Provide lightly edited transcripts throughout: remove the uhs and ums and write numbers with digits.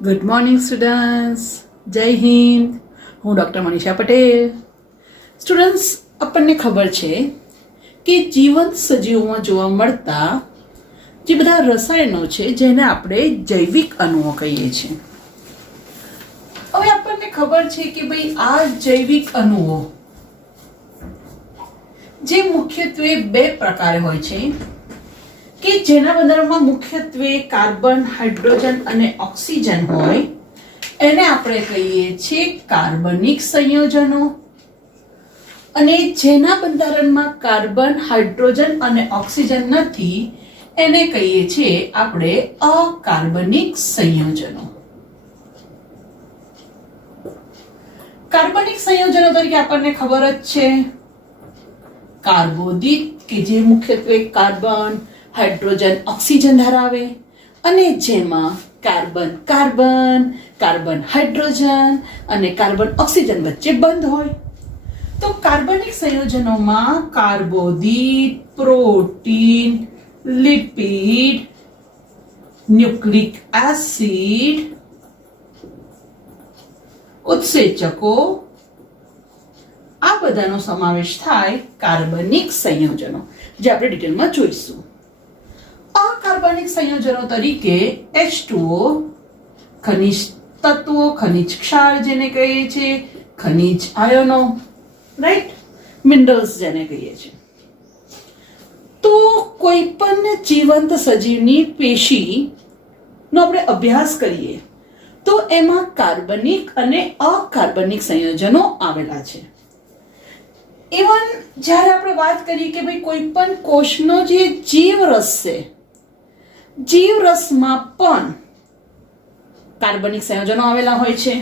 Good morning students, જય હિન્દ. હું doctor Manisha Patel. Students, આપણને ખબર છે કે જીવંત સજીવોમાં જોવા મળતા જે બધા રસાયણો છે જેને આપણે જૈવિક અણુઓ કહીએ છીએ. હવે આપણને ખબર છે કે ભાઈ આ જૈવિક અણુઓ જે મુખ્યત્વે બે પ્રકાર હોય છે કે જેના બંધારણમાં મુખ્યત્વે કાર્બન, હાઇડ્રોજન અને ઓક્સિજન હોય, એને આપણે કહીએ છીએ કાર્બનિક સંયોજનો. અને જેના બંધારણમાં કાર્બન, હાઇડ્રોજન અને ઓક્સિજન નથી, એને કહીએ છીએ આપણે અકાર્બનિક સંયોજનો. કાર્બનિક સંયોજનો તરીકે આપણને ખબર જ છે કાર્બોદિત, કે જે મુખ્યત્વે કાર્બન, હાઇડ્રોજન, ઓક્સિજન ધરાવે, અને જેમાં કાર્બન કાર્બન, કાર્બન હાઇડ્રોજન અને કાર્બન ઓક્સિજન વચ્ચે બંધ હોય. તો કાર્બનિક સંયોજનોમાં કાર્બોદિત, પ્રોટીન, લિપિડ, ન્યુક્લિક એસિડ, ઉત્સેચકો, આ બધાનો સમાવેશ થાય કાર્બનિક સંયોજનો, જે આપણે ડિટેલમાં જોઈશું. અકાર્બનિક સંયોજનો તરીકે H2O, ખનિજ તત્વો, ખનિજ ક્ષાર જેને કહીએ છીએ, ખનિજ આયનો, રાઈટ, મિનરલ્સ જેને કહીએ છીએ. તો કોઈ પણ જીવંત સજીવની પેશીનો આપણે અભ્યાસ કરીએ તો એમાં કાર્બનિક અને અકાર્બનિક સંયોજનો આવેલા છે. ઇવન જ્યારે આપણે વાત કરીએ કે ભાઈ કોઈ પણ કોષનો જે જીવરસ છે, જીવરસમાં પણ કાર્બનિક સંયોજનો આવેલા હોય છે.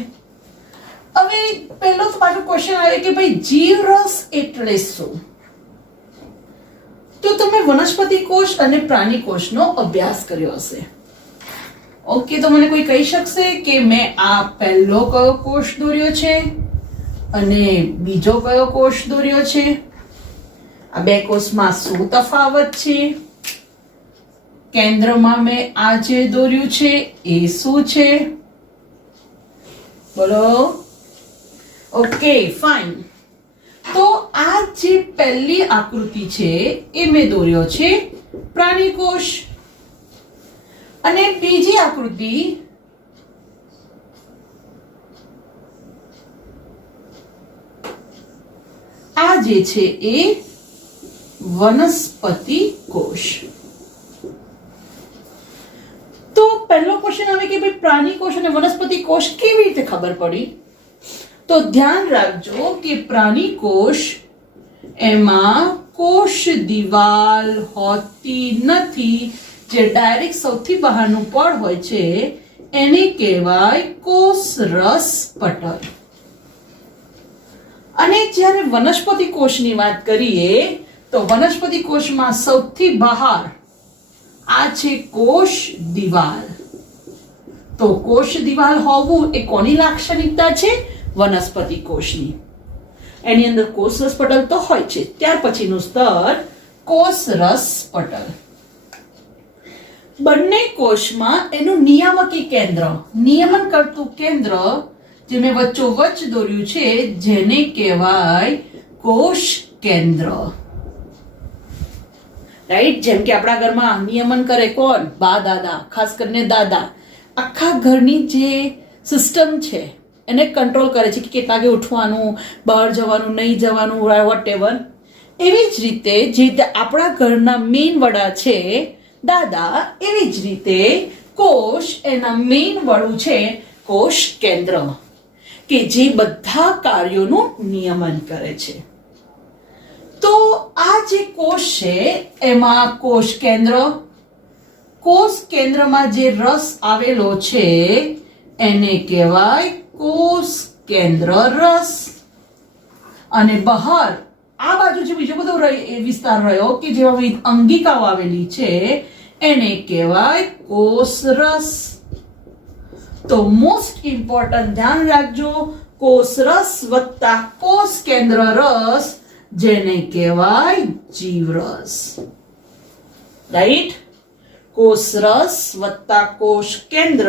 હવે પહેલો તો પાછો ક્વેશ્ચન આવે કે ભાઈ જીવરસ એટલે શું? તો તમે વનસ્પતિ કોષ અને પ્રાણી કોષનો અભ્યાસ કર્યો હશે. ઓકે, તો મને કોઈ કહી શકશે કે મેં આ પહેલો કયો કોષ દોર્યો છે અને બીજો કયો કોષ દોર્યો છે? આ બે કોષમાં શું તફાવત છે? કેન્દ્રમાં મેં આ જે દોર્યું છે એ શું છે? બોલો. Okay, fine. તો આ જે પહેલી આકૃતિ છે એ મેં દોર્યો છે પ્રાણી કોષ, અને બીજી આકૃતિ આ જે છે એ વનસ્પતિ કોષ. તો પહેલો ક્વેશ્ચન આવે કે ભાઈ પ્રાણી કોષ અને વનસ્પતિ કોષ કેવી રીતે ખબર પડી? તો ધ્યાન રાખજો કે પ્રાણી કોષ એમાં કોષ દિવાલ હોતી નથી, જે ડાયરેક્ટ સૌથી બહારનું પડ હોય છે એને કહેવાય કોષરસ પટલ. અને જ્યારે વનસ્પતિ કોષની વાત કરીએ તો વનસ્પતિ કોષમાં સૌથી બહાર આ છે કોષ દિવાલ. તો કોષ દિવાલ હોવું એ કોની લાક્ષણિકતા છે? વનસ્પતિ કોષની. એની અંદર કોષરસ પટલ તો હોય છે. ત્યાર પછીનું સ્તર કોષરસ પટલ. બંને કોષમાં એનું નિયામકી કેન્દ્ર, નિયમન કરતું કેન્દ્ર જે મેં વચ્ચોવચ્ચ દોર્યું છે જેને કહેવાય કોષ કેન્દ્ર. રાઈટ, જેમ કે આપણા ઘરમાં નિયમન કરે કોણ? બા દાદા, ખાસ કરીને દાદા. આખા ઘરની જે સિસ્ટમ છે એને કંટ્રોલ કરે છે કે કેટલા વાગે ઉઠવાનું, બહાર જવાનું, નહીં જવાનું, વોટેવર. એવી જ રીતે જે રીતે આપણા ઘરના મેઇન વડા છે દાદા, એવી જ રીતે કોષ એના મેઇન વડું છે કોષ કેન્દ્ર, કે જે બધા કાર્યોનું નિયમન કરે છે. તો આ જે કોષ છે એમાં કોષ કેન્દ્ર, કોષ કેન્દ્રમાં જે રસ આવેલો છે એને કહેવાય કોષ કેન્દ્ર રસ. અને બહાર આ બાજુ જે બીજો બધો વિસ્તાર રહ્યો કે જેમાં અંગિકાઓ આવેલી છે એને કહેવાય કોષ રસ. તો મોસ્ટ ઇમ્પોર્ટન્ટ ધ્યાન રાખજો, કોષ રસ વત્તા કોષ કેન્દ્ર રસ, જેને કહેવાય જીવરસ. રાઈટ, કોષરસ વત્તા કોષ કેન્દ્ર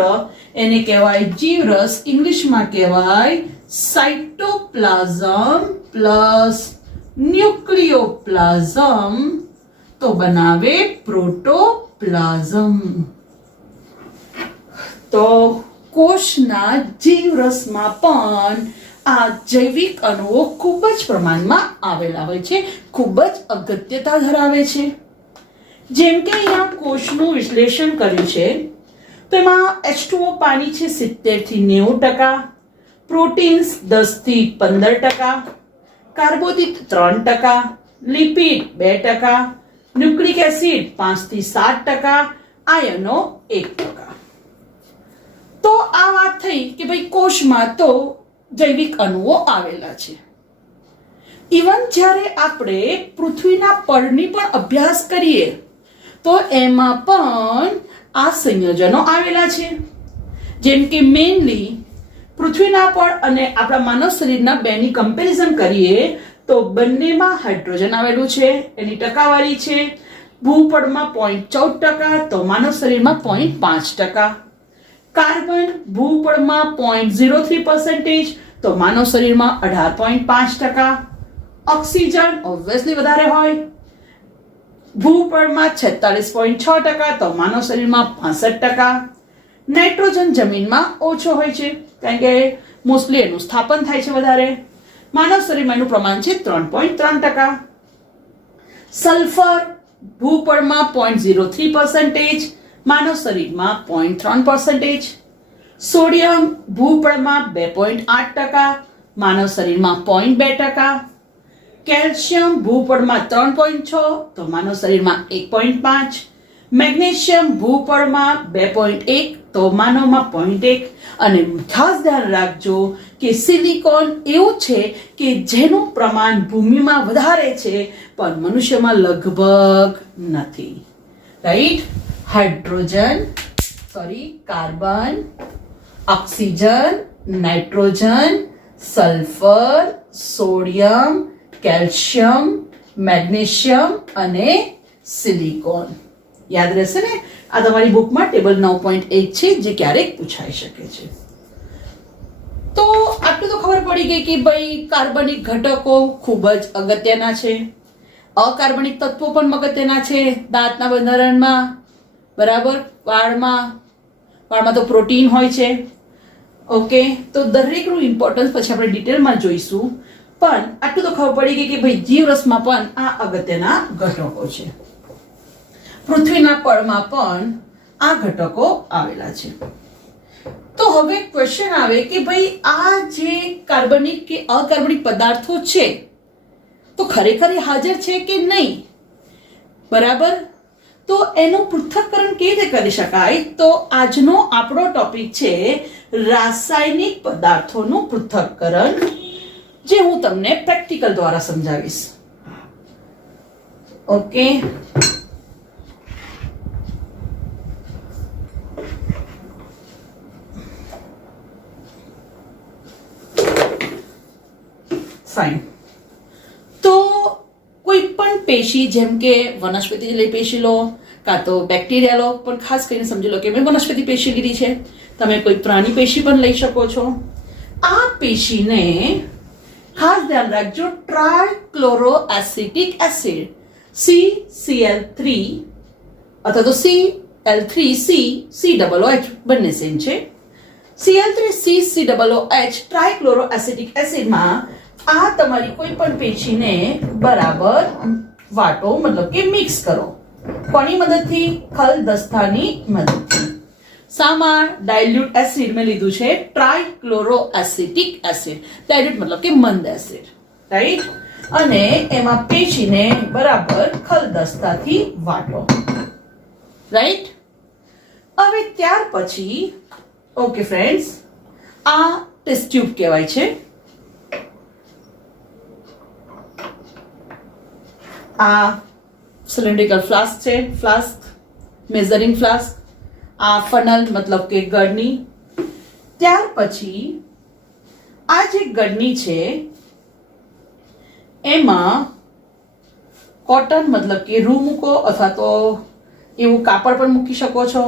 એને કહેવાય જીવરસ. ઇંગ્લિશમાં કહેવાય સાઇટોપ્લાઝમ પ્લસ ન્યુક્લિયોપ્લાઝમ, તો બનાવે પ્રોટોપ્લાઝમ. તો કોષના જીવરસમાં પણ આ જૈવિક અણુઓ ખૂબ જ પ્રમાણમાં આવેલા હોય છે, ખૂબ જ અગત્યતા ધરાવે છે. જેમ કે અહીંયા કોષનું વિશ્લેષણ કર્યું છે તો એમાં H2O પાણી છે 70 થી 90%, પ્રોટીન્સ 10 થી 15%, કાર્બોદિત 3%, લિપિડ 2%, ન્યુક્લિક એસિડ 5 થી 7%, આયનો 1%. તો આ વાત થઈ કે ભાઈ કોષમાં તો જૈવિક અણુઓ આવેલા છે. ઇવન જ્યારે આપણે પૃથ્વીના પળની પણ અભ્યાસ કરીએ તો એમાં પણ આ સંયોજનો આવેલા છે. જેમ કે મેઇનલી પૃથ્વીના પળ અને આપણા માનવ શરીરના બેની કમ્પેરિઝન કરીએ તો બંનેમાં હાઇડ્રોજન આવેલું છે. એની ટકાવારી છે ભૂપળમાં 0.14%, તો માનવ શરીરમાં 0.5%. કાર્બન ભૂપળમાં 0.03%, તો માનવ શરીરમાં 18.5%. ઓક્સિજન ઓબ્વિયસલી વધારે હોય, ભૂપળમાં 46.6%, તો માનવ શરીરમાં 65%. નાઇટ્રોજન જમીનમાં ઓછો હોય છે કારણ કે મોસ્ટલી એનું સ્થાપન થાય છે વધારે. માનવ શરીરમાં એનું પ્રમાણ છે 3.3%. સલ્ફર ભૂપળમાં 0.03%, માનવ શરીરમાં 0.3%. સોડિયમ ભૂપળમાં 2.8%, માનવ શરીરમાં 0.2%. કેલ્શિયમ ભૂપળમાં 3.6, તો માનવ શરીરમાં 1.5. મેગ્નેશિયમ ભૂપળમાં 2.1, તો માનવમાં 0.1. અને ખાસ ધ્યાન રાખજો કે સિલિકોન એવું છે કે જેનું પ્રમાણ ભૂમિમાં વધારે છે પણ મનુષ્યમાં લગભગ નથી. Right? Carbon, oxygen, nitrogen, sulphur, sodium, calcium, magnesium અને સિલિકોન. યાદ રહેશે ને? આ તમારી બુકમાં ટેબલ 9.1 છે જે ક્યારેક પૂછાઈ શકે છે. તો આટલું તો ખબર પડી ગઈ કે ભાઈ કાર્બનિક ઘટકો ખૂબ જ અગત્યના છે. અકાર્બનિક તત્વો પણ અગત્યના છે દાંતના બંધારણમાં. બરાબર? વાળમાં તો પ્રોટીન હોય છે. ઓકે, તો દરેકનું ઇમ્પોર્ટન્સ પછી આપણે ડિટેલમાં જોઈશું. પણ આટલું તો ખબર પડી ગઈ કે ભાઈ જીવરસમાં પણ આ અગત્યના ઘટકો છે. પૃથ્વીના પળમાં પણ આ ઘટકો આવેલા છે. તો હવે ક્વેશ્ચન આવે કે ભાઈ આ જે કાર્બનિક કે અકાર્બનિક પદાર્થો છે તો ખરેખર હાજર છે કે નહીં? બરાબર? તો એનું પૃથ્થકરણ કેવી રીતે કરી શકાય? તો આજનો આપણો ટોપિક છે રાસાયણિક પદાર્થોનું પૃથ્થકરણ, જે હું તમને પ્રેક્ટિકલ દ્વારા સમજાવીશ. Okay, fine. તો કોઈ પણ પેશી, જેમ કે વનસ્પતિ પેશી લો કાં તો બેક્ટેરિયા લો, પણ ખાસ કરીને સમજી લો કે મેં વનસ્પતિ પેશી લીધી છે. તમે કોઈ પ્રાણી પેશી પણ લઈ શકો છો. આ પેશીને ખાસ ધ્યાન રાખજો, ટ્રાયક્લોરોએસિટિક એસિડ CCl3 અથવા તો Cl3CCOOH બંને સેમ છે. Cl3CCOOH ટ્રાયક્લોરોએસિટિક એસિડમાં આ તમારી કોઈ પણ પેશીને બરાબર વાટો, મતલબ કે મિક્સ કરો. કોની મદદથી? ખલ દસ્તાની મદદથી. સામા ડાયલ્યુટ એસિડ મેં લીધું છે ટ્રાયક્લોરોએસિટિક એસિડ. ડાયલ્યુટ મતલબ કે મંદ એસિડ. રાઈટ? અને એમાં પેશીને બરાબર ખલ દસ્તાથી વાટો. રાઈટ? હવે ત્યાર પછી ઓકે ફ્રેન્ડ્સ, આ ટેસ્ટ ટ્યુબ કહેવાય છે. આ સિલિન્ડ્રિકલ ફ્લાસ્ક છે, મેઝરિંગ ફ્લાસ્ક. આ ફનલ મતલબ કે ગળણી. ત્યાર પછી આ જે ગળણી છે એમાં કોટન મતલબ કે રૂ મૂકો અથવા તો એવું કાપડ પણ મૂકી શકો છો,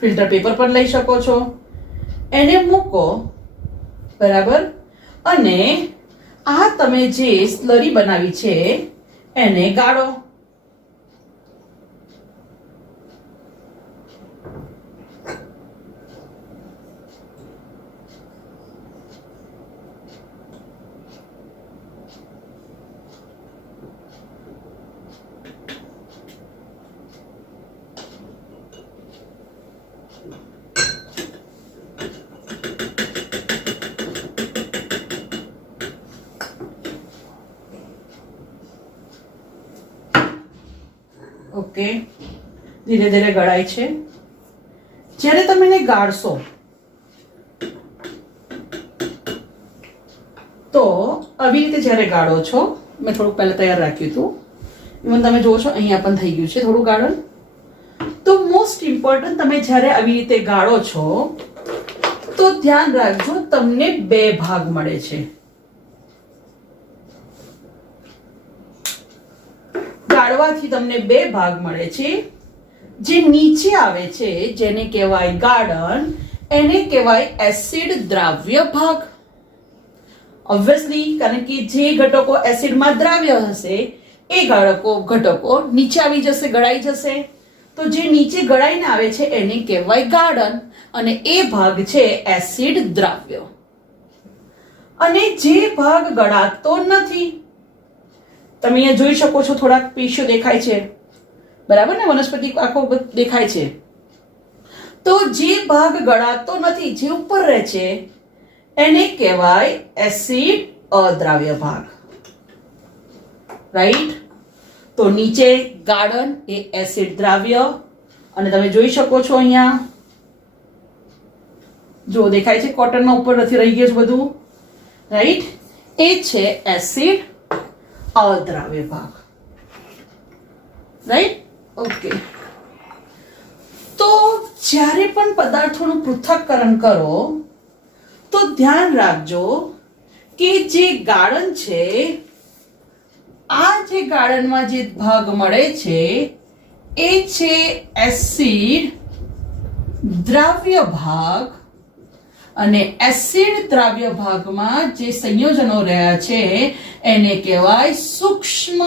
ફિલ્ટર પેપર પણ લઈ શકો છો. એને મૂકો, બરાબર. અને આ તમે જે સ્લરી બનાવી છે એને ગાળો. ઓકે, ધીરે ધીરે ગળાય છે. જ્યારે તમે એને ગાળશો તો આવી રીતે જ્યારે ગાળો છો, મેં થોડુંક પહેલા તૈયાર રાખ્યું હતું, ઇવન તમે જુઓ છો અહીંયા પણ થઈ ગયું છે થોડું ગાળણ. તો મોસ્ટ ઇમ્પોર્ટન્ટ, તમે જ્યારે આવી રીતે ગાળો છો તો ધ્યાન રાખજો, તમને 2 ભાગ મળે છે. ગાળવાથી તમને 2 ભાગ મળે છે. જે નીચે આવે છે જેને કહેવાય ગાળણ, એને કહેવાય એસિડ દ્રાવ્ય ભાગ. ઓબ્વિયસલી, કારણ કે જે ઘટકો એસિડમાં દ્રાવ્ય હશે એ ઘટકો નીચે આવી જશે, ગળાઈ જશે. તો જે નીચે ગળાઈને આવે છે એને કહેવાય ગાળણ, અને એ ભાગ છે એસિડ દ્રાવ્ય. અને જે ભાગ ગળાતો નથી, તમે અહીંયા જોઈ શકો છો, થોડાક પેશીઓ દેખાય છે, બરાબર ને, વનસ્પતિ આખો દેખાય છે. તો જે ભાગ ગળાતો નથી, જે ઉપર રહે છે, એને કહેવાય એસિડ અદ્રાવ્ય ભાગ. રાઈટ? તો નીચે ગાળણ એ એસિડ દ્રાવ્ય, અને તમે જોઈ શકો છો અહીંયા, જો દેખાય છે, કોટનમાં ઉપર નથી રહી ગયું છે બધું. રાઈટ? એ છે એસિડ અદ્રાવ્ય ભાગ. રાઈટ? ઓકે. તો જ્યારે પણ પદાર્થોનું પૃથ્થકરણ કરો તો ધ્યાન રાખજો કે જે ગાળણ છે, આ જે ગાળણમાં જે ભાગ મળે છે એ છે એસિડ દ્રાવ્ય ભાગ, અને એસિડ દ્રાવ્ય ભાગમાં જે સંયોજનો રહ્યા છે એને કહેવાય સૂક્ષ્મ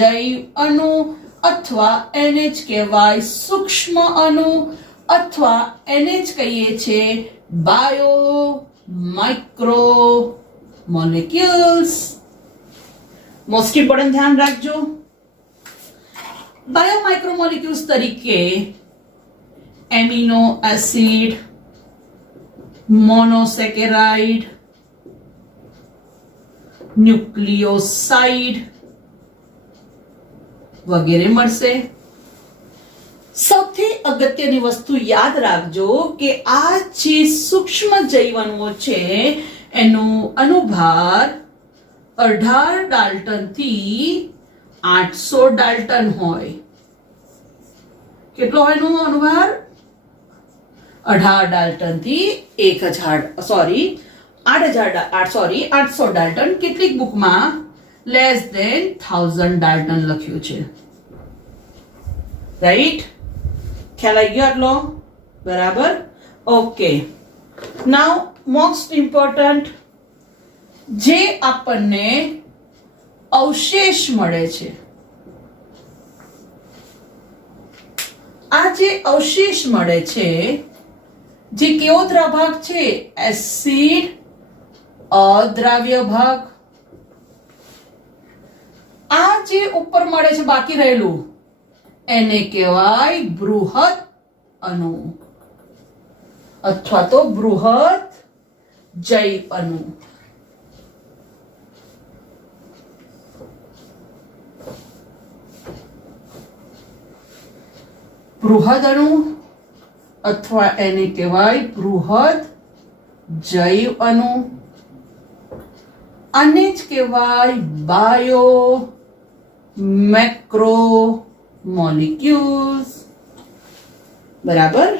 જૈવ અણુ, અથવા એને જ કહેવાય સૂક્ષ્મ અણુ, અથવા એને જ કહીએ છીએ bio micro molecules. Most important, ધ્યાન રાખજો. બાયો માઇક્રો મોલેક્યુલ્સ તરીકે એમિનો એસિડ, મોનોસેકેરાઇડ, ન્યુક્લિયોસાઇડ વગેરે મળશે. સૌથી અગત્યની વસ્તુ યાદ રાખજો કે આ જે સૂક્ષ્મ જૈવઅણુઓ છે એનો અણુભાર 18 ડાલ્ટન થી 800 ડાલ્ટન હોય. કેટલો હોય એનો અણુભાર? 18 ડાલ્ટન થી 800 ડાલ્ટન. કેટલીક બુકમાં લેસ ધેન 1000 ડાલ્ટન લખ્યું છે. રાઈટ? ખ્યાલ આવી ગયો આટલો? બરાબર. ઓકે. નાઉ મોસ્ટ ઇમ્પોર્ટન્ટ, જે આપણને અવશેષ મળે છે, આ જે અવશેષ મળે છે, જે કેવો ભાગ છે? એસિડ અદ્રાવ્ય ભાગ. આ જે ઉપર મળે છે બાકી રહેલું એને કહેવાય બૃહદ અણુ, અથવા તો બૃહદ જૈવ અણુ. બૃહદ અણુ અથવા એને કહેવાય બૃહદ જૈવ અણુ. આને જ કહેવાય બાયો મેક્રો મોલિક્યુલ્સ. બરાબર?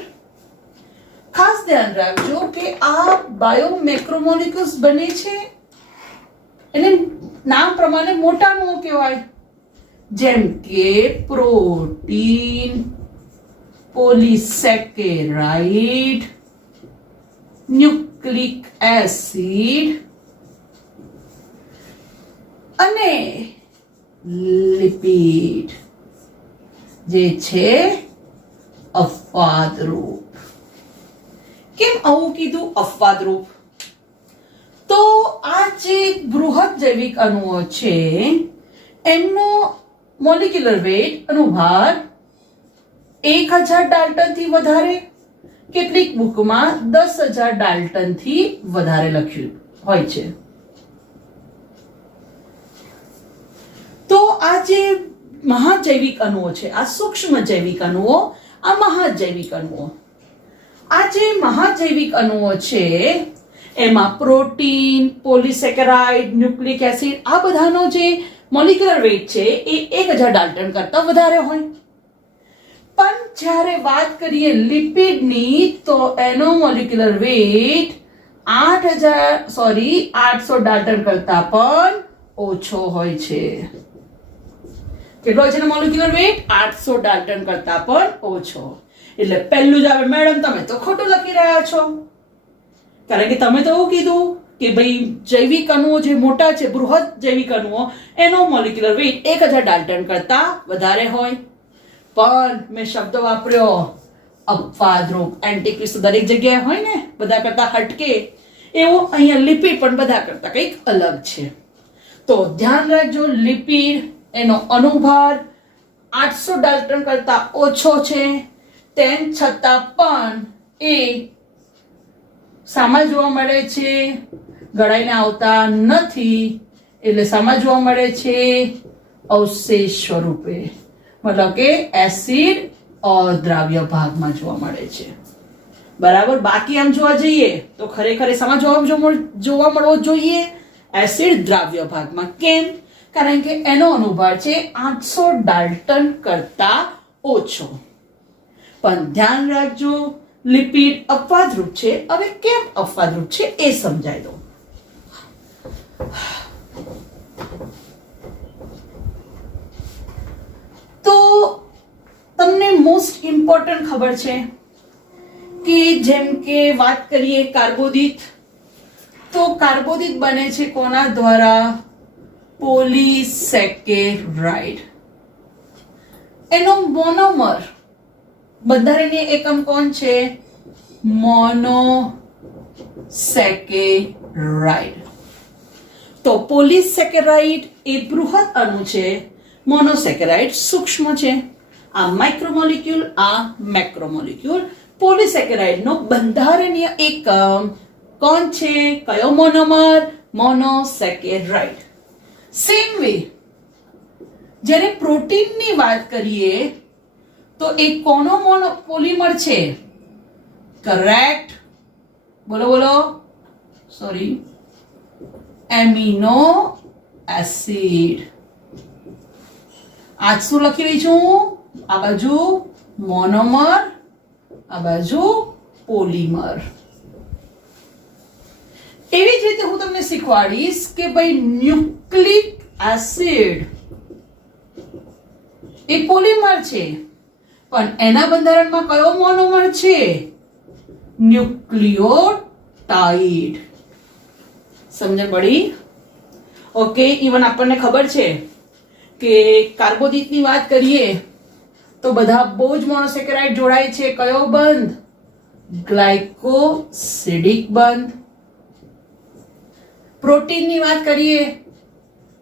ખાસ ધ્યાન રાખજો કે આ બાયો મેક્રો મોલિક્યુલ્સ બને છે એને નામ પ્રમાણે મોટા અણુઓ કહેવાય, જેમ કે પ્રોટીન, પોલિસેકેરાઇડ, ન્યુક્લિક એસિડ અને લિપિડ જે છે અપવાદરૂપ. કેમ આવું કીધું અપવાદરૂપ? તો આ જે બૃહદ જૈવિક અણુઓ છે એમનો મોલિક્યુલર વેટ અનુભાર 1000 ડાલ્ટન થી વધારે, કેટલીક બુકમાં 10,000 ડાલ્ટન થી વધારે લખ્યું હોય છે. તો આ જે મહાજૈવિક અણુઓ છે, આ સૂક્ષ્મ જૈવિક અણુઓ, આ મહાજૈવિક અણુઓ, આ જે મહાજૈવિક અણુઓ છે એમાં પ્રોટીન, પોલિસેકેરાઇડ, ન્યુક્લિક એસિડ આ બધાનો જે મોલિક્યુલર વેટ છે એ 1000 ડાલ્ટન કરતા વધારે હોય. પણ જ્યારે વાત કરીએ લિપિડની તો એનો મોલિક્યુલર વેટ 800 ડાલ્ટન કરતા પણ ઓછો હોય છે. કેટલો છે મોલિક્યુલર વેટ? 800 ડાલ્ટન કરતા પણ ઓછો. એટલે પહેલું જ આવે મેડમ તમે તો ખોટું લખી રહ્યા છો, કારણ કે તમે તો એવું કીધું કે ભાઈ જૈવિક અણુઓ જે મોટા છે, બૃહદ જૈવિક અણુઓ, એનો મોલિક્યુલર વેટ 1000 ડાલ્ટન કરતા વધારે હોય. પણ મેં શબ્દ વાપર્યો અપવાદરૂપ. એન્ટિક્રિસ દરેક જગ્યાએ હોય ને, બધા કરતા હટકે, એવો અહીંયા લિપિડ પણ બધા કરતા કંઈક અલગ છે. તો ધ્યાન રાખજો, લિપિડ એનો અણુભાર 800 ડાલ્ટન કરતા ઓછો છે, તેમ છતાં પણ એ સામા જોવા મળે છે, ગળાઈને આવતા નથી. એટલે સામા જોવા મળે છે અવશેષ સ્વરૂપે, મતલબ કે એસિડ દ્રાવ્ય ભાગમાં જોવા મળે છે. બરાબર. બાકી આમ જોવા જઈએ તો ખરેખર સામા જોવા મળવો જોઈએ એસિડ દ્રાવ્ય ભાગમાં. કેમ? કારણ કે એનો અણુભાર છે 800 ડાલ્ટન કરતા ઓછો. પણ ધ્યાન રાખજો, લિપિડ અપવાદરૂપ છે. હવે કેમ અપવાદરૂપ છે એ સમજાય દો. તો તમને મોસ્ટ ઇમ્પોર્ટન્ટ ખબર છે કે જેમ કે વાત કરીએ કાર્બોદિત, તો કાર્બોદિત બને છે કોના દ્વારા? પોલિસેકેરાઇડ. એનો મોનોમર બંધારણીય એકમ કોણ છે? મોનોસેકેરાઇડ. તો પોલિસેકેરાઇડ એ બૃહદ અણુ છે, મોનોસેકેરાઇડ સૂક્ષ્મ છે. આ માઇક્રોમોલિક્યુલ, આ મેક્રોમોલિક્યુલ. પોલિસેકેરાઇડ નો બંધારણીય એકમ કોણ છે? કયો મોનોમર? મોનોસેકેરાઇડ. સેમ વે જ્યારે પ્રોટીનની વાત કરીએ તો એ કોનો પોલિમર છે? કરેક્ટ. બોલો બોલો. Sorry, amino acid. આજ શું લખી રહી છું? આ બાજુ મોનોમર, આ બાજુ પોલિમર. એવી જ રીતે હું તમને શીખવાડીશ કે ભાઈ ન્યુક્લિક એસિડ એ પોલિમર છે, પણ એના બંધારણમાં કયો મોનોમર છે? ન્યુક્લિયોટાઇડ. સમજણ પડી? ઓકે. ઇવન આપણને ખબર છે કે કાર્બોદિતની વાત કરીએ તો બધા બહુ જ મોનોસેકેરાઇડ જોડાય છે. કયો બંધ? ગ્લાયકોસિડિક બંધ. પ્રોટીનની વાત કરીએ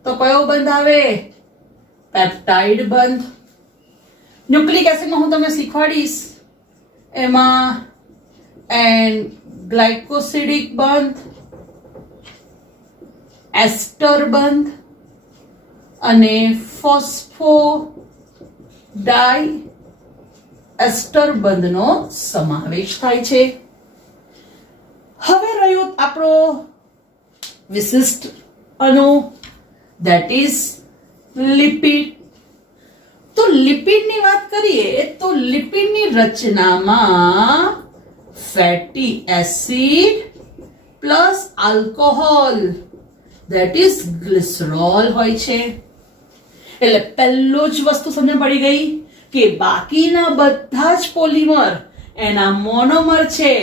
તો કયો બંધ આવે? પેપ્ટાઇડ બંધ. ન્યુક્લિક એસિડમાં હું તમને શીખવાડીશ, એમાં ગ્લાયકોસિડિક બંધ, એસ્ટર બંધ અને ફોસ્ફોડાઈ એસ્ટર બંધનો સમાવેશ થાય છે. હવે રહ્યો આપણો વિશિષ્ટ અણુ, ધેટ ઇઝ લિપિડ. તો લિપિડની વાત કરીએ તો લિપિડની રચનામાં fatty acid plus alcohol, that is glycerol હોય છે. એટલે પહેલો જ વસ્તુ સમજણ પડી ગઈ કે બાકીના બધા જ પોલિમર એના મોનોમર છે,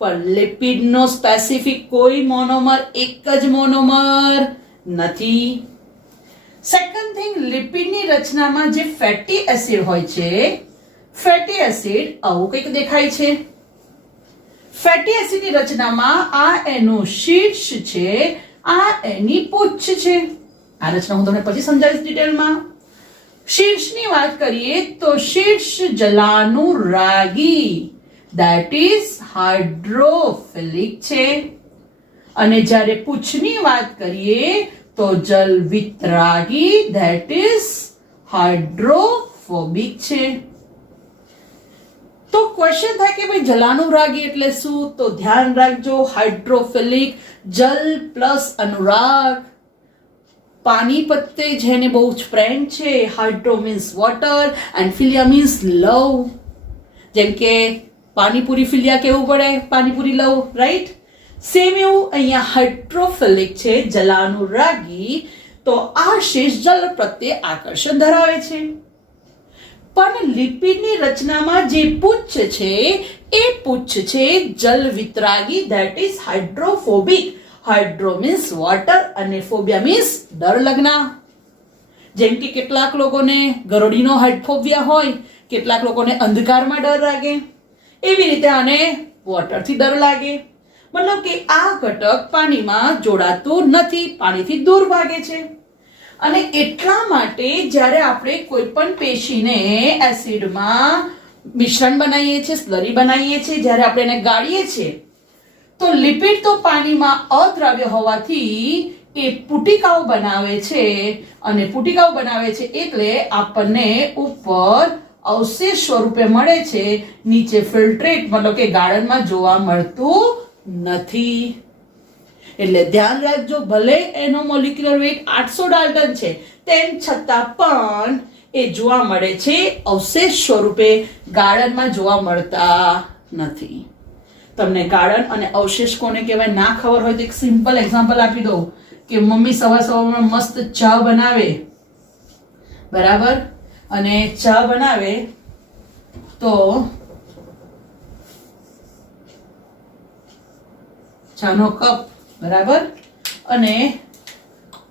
પણ લિપિડનો સ્પેસિફિક કોઈ મોનોમર, એક જ મોનોમર નથી. સેકન્ડ થિંગ, લિપિડની રચનામાં જે ફેટી એસિડ હોય છે, ફેટી એસિડ આવું કંઈક દેખાય છે. ફેટી એસિડની રચનામાં આ એનું શીર્ષ છે, આ એની પૂંછ છે. આ રચના હું તમને પછી સમજાવીશ ડિટેલમાં. શીર્ષની વાત કરીએ તો શીર્ષ જલાનુરાગી, that is હાઇડ્રોફિલિક છે. અને જ્યારે પૂંછની વાત કરીએ તો જલ વિતરાગી, that is હાઇડ્રોફોબિક છે. તો ક્વેશ્ચન થાય કે ભાઈ જલાનુરાગી એટલે શું? તો ધ્યાન રાખજો, હાઇડ્રોફિલિક, જલ પ્લસ અનુરાગ, પાણી પ્રત્યે જેને બહુ જ પ્રેમ છે. Hydro means water and philia means love. જેમ કે પાણીપુરી ફિલિયા કેવું પડે, પાણીપુરી લવ, રાઈટ? સેમ એવું અહીંયા હાઇડ્રોફિલિક છે, જલાનુરાગી. તો આ શીર્ષ જલ પ્રત્યે આકર્ષણ ધરાવે છે. પણ લિપિડની રચનામાં જે પુચ્છ છે એ પુચ્છ છે જલ વિતરાગી, that is hydrophobic. Hydro means water અને ફોબિયા મીન્સ ડર લગના. જેમ કે કેટલાક લોકોને ગરોડીનો હાઇડ્રોફોબિયા હોય, કેટલાક લોકોને અંધકારમાં ડર લાગે, એવી રીતે આને વોટરથી ડર લાગે. મતલબ કે આ ઘટક પાણીમાં જોડાતું નથી, પાણીથી દૂર ભાગે છે. અને એટલા માટે જ્યારે આપણે કોઈ પણ પેશીને એસિડમાં મિશ્રણ બનાવીએ છીએ, સ્લરી બનાવીએ છીએ, જ્યારે આપણે એને ગાળીએ છીએ તો લિપિડ તો પાણીમાં અદ્રાવ્ય હોવાથી એ પુટિકાઓ બનાવે છે. અને પુટિકાઓ બનાવે છે એટલે આપણને ઉપર અવશેષ સ્વરૂપે મળે છે, નીચે ફિલ્ટ્રેટ મતલબ કે ગાળણમાં જોવા મળતું નથી. એટલે ધ્યાન રાખજો, ભલે એનો મોલિક્યુલર વેઇટ 800 ડાલ્ટન છે, તેમ છતાં પણ એ જોવા મળે છે અવશેષ સ્વરૂપે, ગાળણમાં જોવા મળતા નથી. તમને ગાળણ અને અવશેષ કોને કહેવાય ના ખબર હોય તો એક સિમ્પલ એક્ઝામ્પલ આપી દઉં કે મમ્મી સવારમાં મસ્ત ચા બનાવે, બરાબર? અને ચા બનાવે તો ચાનો કપ, બરાબર, અને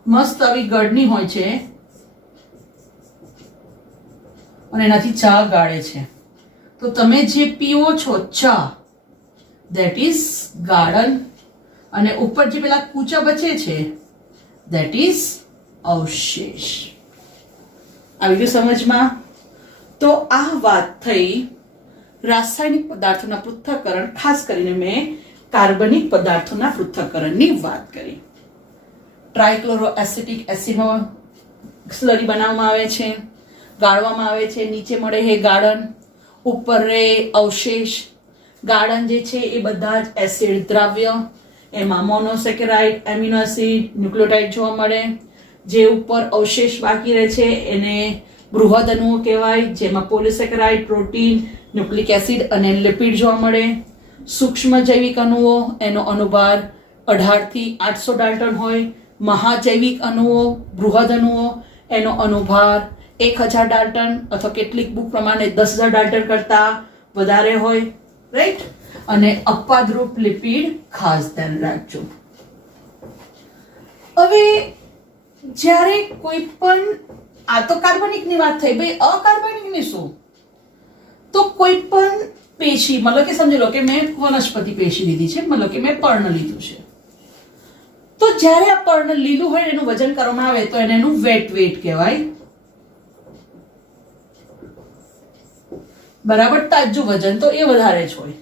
મસ્ત આવી ગળણી હોય છે અને એનાથી ચા ગાળે છે. તો તમે જે પીવો છો ચા, that is ગાળણ, અને ઉપર જે પેલા કૂચા બચે છે that is અવશેષ. આવી ગયું સમજમાં? તો આ વાત થઈ રાસાયણિક પદાર્થોના પૃથ્થકરણ, ખાસ કરીને મેં કાર્બનિક પદાર્થોના પૃથ્થકરણની વાત કરી. ટ્રાયક્લોરો એસિટિક એસિડનો સ્લરી બનાવવામાં આવે છે, ગાળવામાં આવે છે, નીચે મળે છે ગાળણ, ઉપર રહે અવશેષ. ગાળણ જે છે એ બધા જ એસિડ દ્રાવ્ય, એમાં મોનોસેકેરાઇડ, એમિનો એસિડ, ન્યુક્લિયોટાઇડ જોવા મળે. જે ઉપર અવશેષ બાકી રહે છે એને બૃહદ અણુઓ કહેવાય, જેમાં પોલિસેકેરાઇડ, પ્રોટીન, ન્યુક્લિક એસિડ અને લિપિડ જોવા મળે. સૂક્ષ્મ જૈવિક અણુઓ, એનો અનુભાર 18 થી 800 ડાલ્ટન હોય. મહાજૈવિક અણુઓ, બૃહદ અણુઓ, એનો અનુભાર 1000 ડાલ્ટન અથવા કેટલીક બુક પ્રમાણે 10,000 ડાલ્ટન કરતા વધારે હોય, રાઈટ? અને અપવાદરૂપ લિપિડ ખાસ ધ્યાન રાખજો. હવે જ્યારે કોઈ પણ, આ તો કાર્બનિકની વાત થઈ, ભાઈ અકાર્બનિકની શું? તો કોઈ પણ પેશી, મતલબ કે સમજી લો કે મેં વનસ્પતિ પેશી લીધી છે, મતલબ કે મેં પર્ણ લીધું છે. તો જ્યારે આ પર્ણ લીલું હોય એનું વજન કરવામાં આવે તો એને એનું વેટ કહેવાય, બરાબર? તાજું વજન તો એ વધારે જ હોય.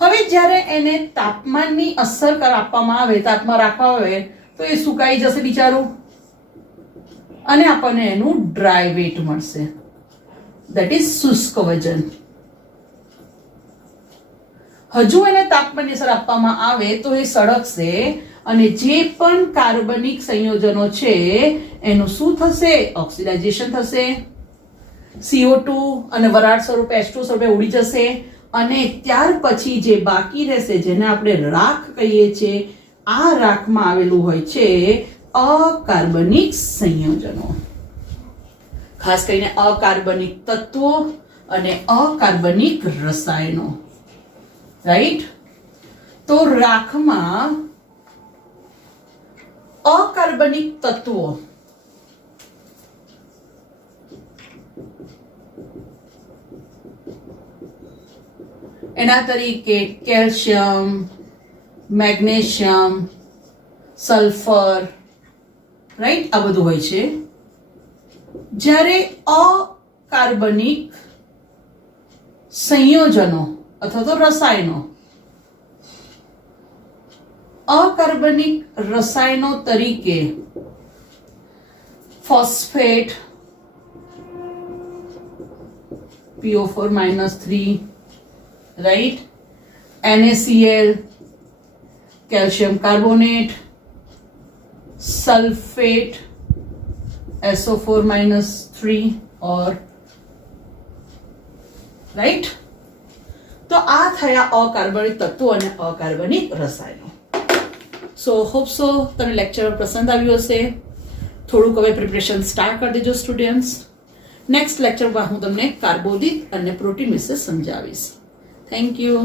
હવે જ્યારે એને તાપમાનની અસર આપવામાં આવે, તાપમાન રાખવા આવે તો એ સુકાઈ જશે બિચારું અને આપણને એનું ડ્રાય વેટ મળશે, that is શુષ્ક વજન. હજુ એને તાપમાનની અસર આપવામાં આવે તો એ સળગશે અને જે પણ કાર્બનિક સંયોજનો છે એનું શું થશે? ઓક્સિડાઇઝેશન થશે. CO2 અને વરાળ સ્વરૂપે H2 સ્વરૂપે ઉડી જશે અને ત્યાર પછી જે બાકી રહેશે, જેને આપણે રાખ કહીએ છીએ, આ રાખમાં આવેલું હોય છે અકાર્બનિક સંયોજનો. ખાસ કરીને અકાર્બનિક તત્વો અને અકાર્બનિક રસાયણો, રાઈટ? તો રાખમાં અકાર્બનિક તત્વો એના તરીકે કેલ્શિયમ, મેગ્નેશિયમ, સલ્ફર, રાઈટ? આ બધું હોય છે. જ્યારે અકાર્બનિક સંયોજનો અથવા તો રસાયણો, અકાર્બનિક રસાયણો તરીકે phosphate, PO4-3, right? NaCl, calcium carbonate, sulphate, SO4-3 और राइट. तो आ थया अकार्बनिक तत्वों અને અકાર્બનિક રસાયણો. સો હોપ સો તમને લેક્ચર પસંદ આવ્યો હશે. થોડુંક હવે પ્રિપરેશન સ્ટાર્ટ કરી દેજો સ્ટુડન્ટ્સ. નેક્સ્ટ લેક્ચરમાં હું તમને કાર્બોદિત અને પ્રોટીન વિશે સમજાવીશ. Thank you.